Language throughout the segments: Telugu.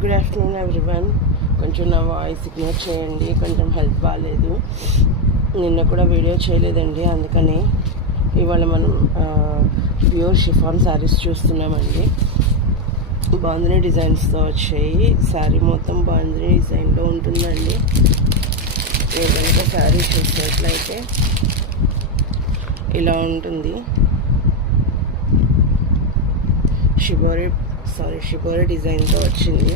Good afternoon everyone. కొంచెం నా వాయిస్ ఇగ్నోర్ చేయండి, కొంచెం హెల్త్ బాగాలేదు. నిన్న కూడా వీడియో చేయలేదండి, అందుకని ఇవాళ మనం ప్యూర్ షిఫాన్ శారీస్ చూస్తున్నామండి. బాందిని డిజైన్స్తో వచ్చాయి. శారీ మొత్తం బాందిని డిజైన్లో ఉంటుందండి. ఏదైనా శారీ చూసినట్లయితే ఇలా ఉంటుంది. షిబోరి డిజైన్తో వచ్చింది.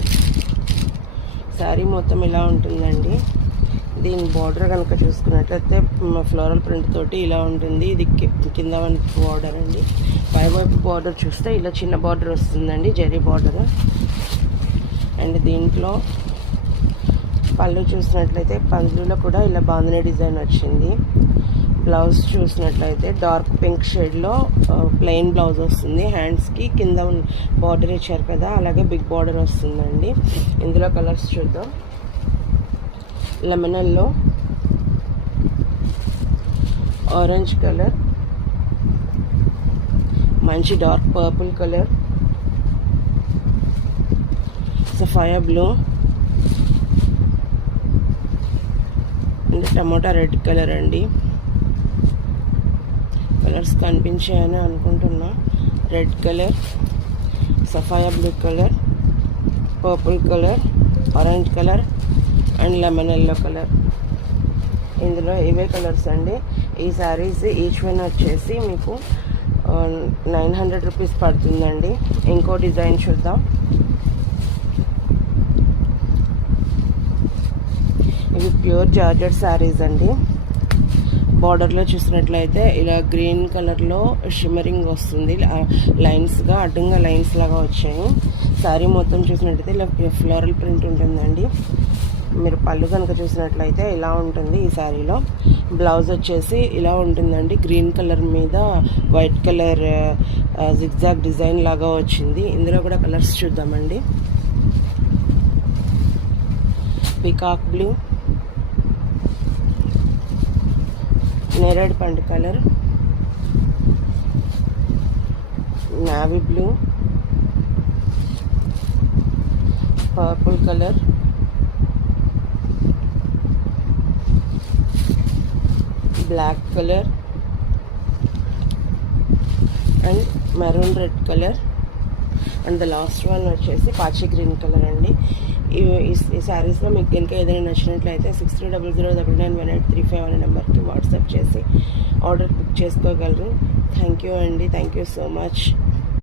శారీ మొత్తం ఇలా ఉంటుందండి. దీని బార్డర్ కనుక చూసుకున్నట్లయితే ఫ్లోరల్ ప్రింట్ తోటి ఇలా ఉంటుంది. ఇది కింద బార్డర్ అండి. పైవైపు బార్డర్ చూస్తే ఇలా చిన్న బార్డర్ వస్తుందండి, జరీ బార్డర్. అండ్ దీంట్లో పళ్ళు చూసినట్లయితే పళ్ళులో కూడా ఇలా బాందిని డిజైన్ వచ్చింది. బ్లౌజ్ చూసినట్లయితే డార్క్ పింక్ షేడ్లో ప్లెయిన్ బ్లౌజ్ వస్తుంది. హ్యాండ్స్కి కింద బార్డర్ ఇచ్చారు కదా, అలాగే బిగ్ బార్డర్ వస్తుందండి. ఇందులో కలర్స్ చూద్దాం. లెమన్ ఎల్లో, ఆరెంజ్ కలర్, మంచి dark purple colour, sapphire blue and tomato red colour అండి. కలర్స్ కనిపించాయని అనుకుంటున్నా. Red colour, sapphire blue colour, purple colour, orange colour and lemon yellow colour. ఇందులో ఇవే కలర్స్ అండి. ఈ శారీస్ ఈచ్ వన్ వచ్చేసి మీకు 900 రూపీస్ పడుతుందండి. ఇంకో డిజైన్ చూద్దాం. ఇవి ప్యూర్ జార్జెట్ శారీస్ అండి. బార్డర్లో చూసినట్లయితే ఇలా గ్రీన్ కలర్లో షిమ్మరింగ్ వస్తుంది. లైన్స్గా అడ్డంగా లైన్స్ లాగా వచ్చాయి. శారీ మొత్తం చూసినట్లయితే ఇలా ఫ్లోరల్ ప్రింట్ ఉంటుందండి. మీరు పళ్ళు కనుక చూసినట్లయితే ఇలా ఉంటుంది. ఈ శారీలో బ్లౌజ్ వచ్చేసి ఇలా ఉంటుందండి. గ్రీన్ కలర్ మీద వైట్ కలర్ జిగ్జాగ్ డిజైన్ లాగా వచ్చింది. ఇందులో కూడా కలర్స్ చూద్దామండి. పికాక్ బ్లూ, నేరేడు పండు colour, navy blue, purple colour, black colour and maroon red colour and the last one వచ్చేసి పాచి గ్రీన్ కలర్ అండి. ఈ శారీస్లో మీకు కనుక ఏదైనా నచ్చినట్లయితే 6300991835 అనే నెంబర్కి వాట్సాప్ చేసి ఆర్డర్ బుక్ చేసుకోగలరు. థ్యాంక్ యూ అండి. Thank you so much.